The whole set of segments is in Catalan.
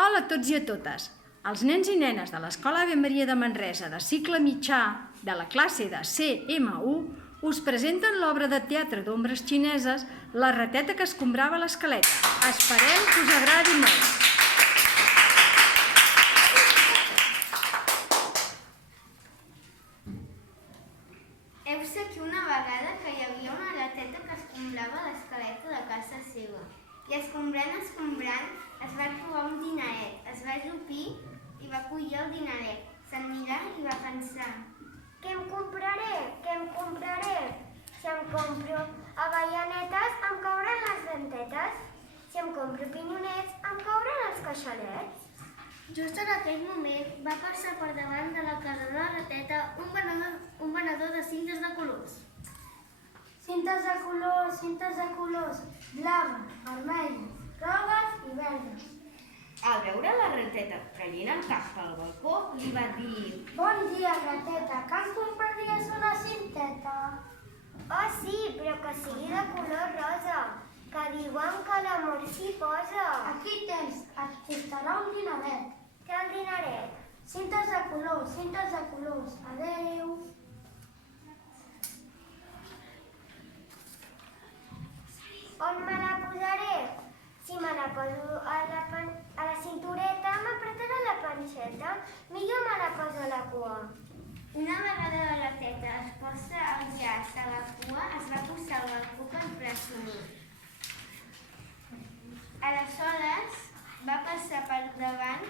Hola a tots i a totes. Els nens i nenes de l'Escola Ave Maria de Manresa de cicle mitjà de la classe de CM1 us presenten l'obra de teatre d'ombres xineses La rateta que escombrava l'escaleta. Esperem que us agradi molt. Heus aquí una vegada que hi havia una rateta que escombrava l'escaleta de casa seva. I escombrant, es va trobar un dineret, es va ajupir i va collir el dineret. Se'n mirà i va pensar: Què em compraré? Què em compraré? Si em compro avellanetes, em cauran les dentetes. Si em compro pinyonets, em cauran els queixalets. Just en aquell moment va passar per davant de la casa de la rateta un venedor de cintes de colors. Cintes de colors, blaves, vermelles, grogues i verdes. Al veure la rateta traient el cap pel balcó, li va dir: Bon dia, rateta, que em compraries una cinteta? Oh, sí, però que sigui de color rosa, que diuen que l'amor s'hi posa. Aquí tens, et costarà un dineret. Què el dineret? Cintes de colors, adeu. On me la posaré? Si me la poso a la cintureta, m'apretarà la panxeta. Millor me la poso a la cua. Una vegada la rateta es posa el llaç a la cua, es va posar al balcó per presumir. Aleshores va passar per davant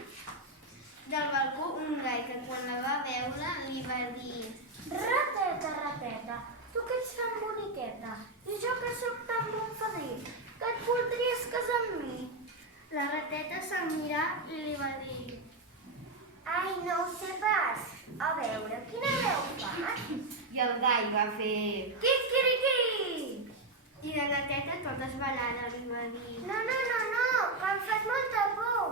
del balcó un gai que quan la va veure li va dir: Rateta, tu que ets tan boniqueta, i jo que sóc tan bon fadrí, que et voldries casar amb mi? La rateta se'l mirà i li va dir: Ai, no ho sé pas. A veure, quina veu fa? I el gall va fer: Quiquiriquí! I la rateta tota esbalada li va dir: No, que em fas molta por.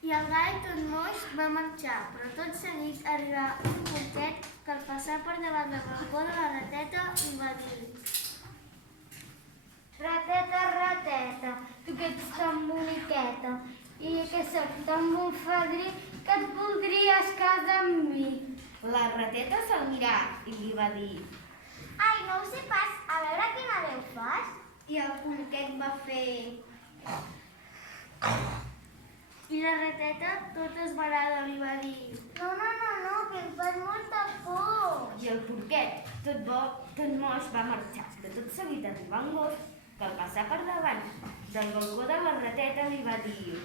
I el gall tot moix va marxar, però tot seguit arribà un porquet que al passar per davant del balcó de la rateta li va dir: Rateta, tu que ets tan boniqueta, i que sóc tan bon fadrí, que et voldries casar amb mi. La rateta se'l mirà i li va dir: Ai, no ho sé pas, a veure quina veu fas. I el porquet va fer... I la rateta, tota esverada, li va dir: No, que em fas molta por. I el porquet, tot moix, va marxar, però tot seguit arribà un gos que al passar per davant del balcó de la rateta li va dir: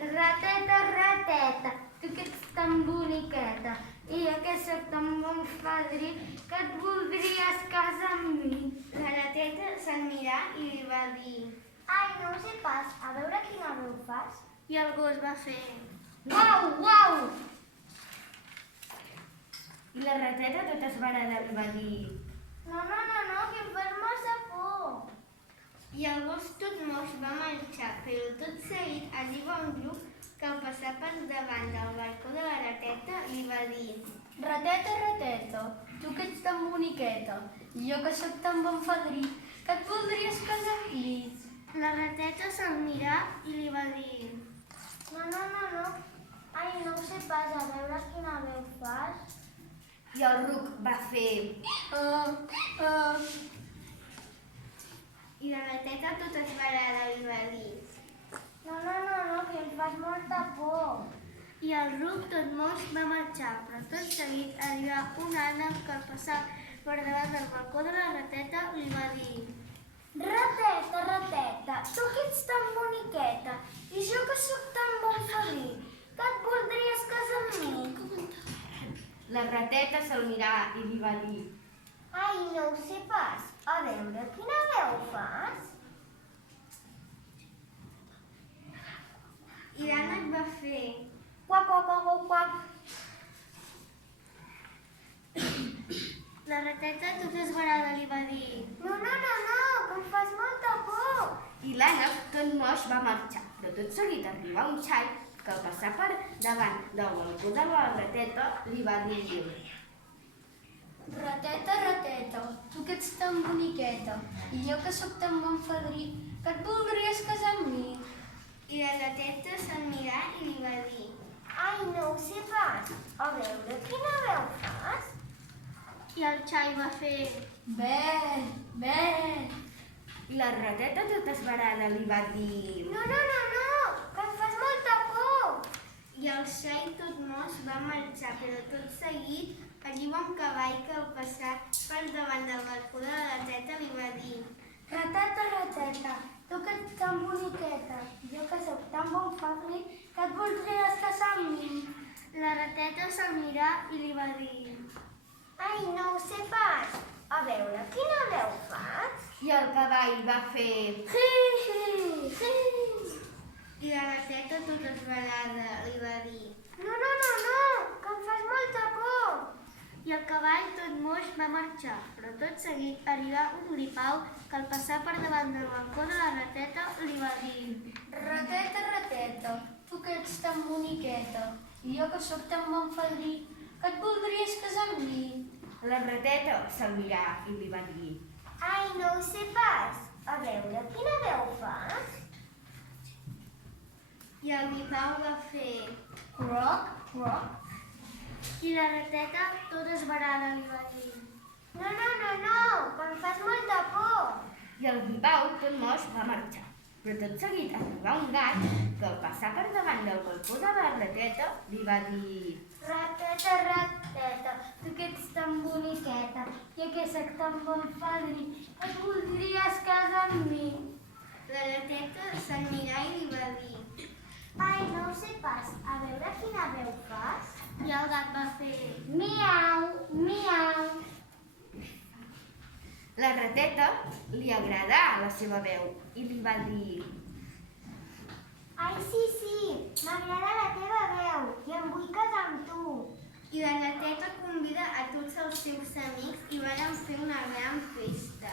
Rateta, tu que ets tan boniqueta, i jo que sóc tan bon fadrí, que et voldries casar amb mi. La rateta se'n mirà i li va dir... Ai, no ho sé pas, a veure quina veu fas. I el gos va fer... Uau! I la rateta tota esverada li va dir: No, que em fas massa por. I el gos tot moix va marxar, però tot seguit arriba un grup que al passar per davant del balcó de la rateta li va dir: Rateta, tu que ets tan boniqueta, i jo que sóc tan bon fadrí, que et voldries casar amb mi. La rateta se'l mirà i li va dir: No. Ai, no ho sé pas, a veure quina veu fas. I el ruc va fer... I la rateta tota esverada li va dir... No, que em fas molta por. I el ruc tot moix va marxar, però tot seguit arribà un ànec que al passar per davant del balcó de la rateta li va dir: Rateta, tu que ets tan boniqueta, i jo que sóc tan bon fadrí, que et voldries casar amb mi. La rateta se'l mirà i li va dir: Ai, no ho sé pas, a veure quina veu fas. I l'ànec va fer... Quac. La rateta tota esverada li va dir: No, que em fas molta por. I l'ànec, tot moix, va marxar, però tot seguit arribà un xai que al passar per davant del balcó de la rateta li va dir: Rateta, tu que ets tan boniqueta, i jo que sóc tan bon fadrí, que et voldries casar amb mi. I la rateta se'l mirà i veure quina veu fas. I el xai va fer... Bé, bé. I la rateta tota esverada li va dir... No, que em fas molta por. I el xai tot moix va marxar, però tot seguit arriba un cavall que al passar per davant del balcó de la rateta li va dir: Rateta, rateta, tu que ets tan boniqueta, jo que sóc tan bon fadrí, que et voldries casar amb mi. La rateta se'l mirà i li va dir: Ai, no ho sé pas. A veure, quina veu fas? I el cavall va fer... I la rateta tota esverada li va dir: No, que em fas molta por. I el cavall tot moix va marxar, però tot seguit arribà un gripau que al passar per davant del balcó de la rateta li va dir: Rateta, rateta, tu que ets tan boniqueta, i jo que sóc tan bon fadrí, que et voldries casar amb mi. La rateta se'l mirà i li va dir... Ai, no ho sé pas. A veure, quina veu fas? I el gripau va fer... Croc, croc. I la rateta tota esverada li va dir: No, que em fas molta por. I el gripau tot moix va marxar. Però tot seguit arribà un gat que al passar per davant del balcó de la rateta li va dir... Rateta, rateta, tu que ets tan boniqueta, jo que sóc tan bon fadrí, que et voldries casar amb mi. La rateta se'l mirà i li va dir: Ai, no ho sé pas. A veure quina veu fas. I el gat va fer... Miau, miau. La rateta li agradà la seva veu i li va dir... Ai, sí, m'agrada la teva veu i em vull casar amb tu. I la rateta convida a tots els seus amics i van fer una gran festa.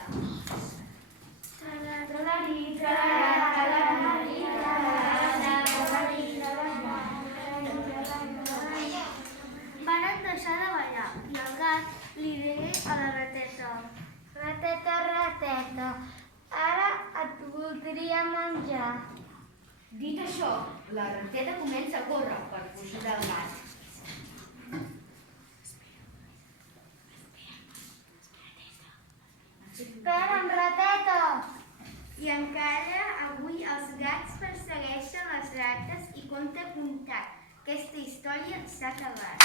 Van deixar de ballar i el gat li digué a la rateta: Rateta, rateta, ara et voldria menjar. Dit això, la rateta comença a córrer per fugir del gat. Espera'm, rateta. I encara avui els gats persegueixen les rates i compte comptat. Aquesta història s'ha acabat.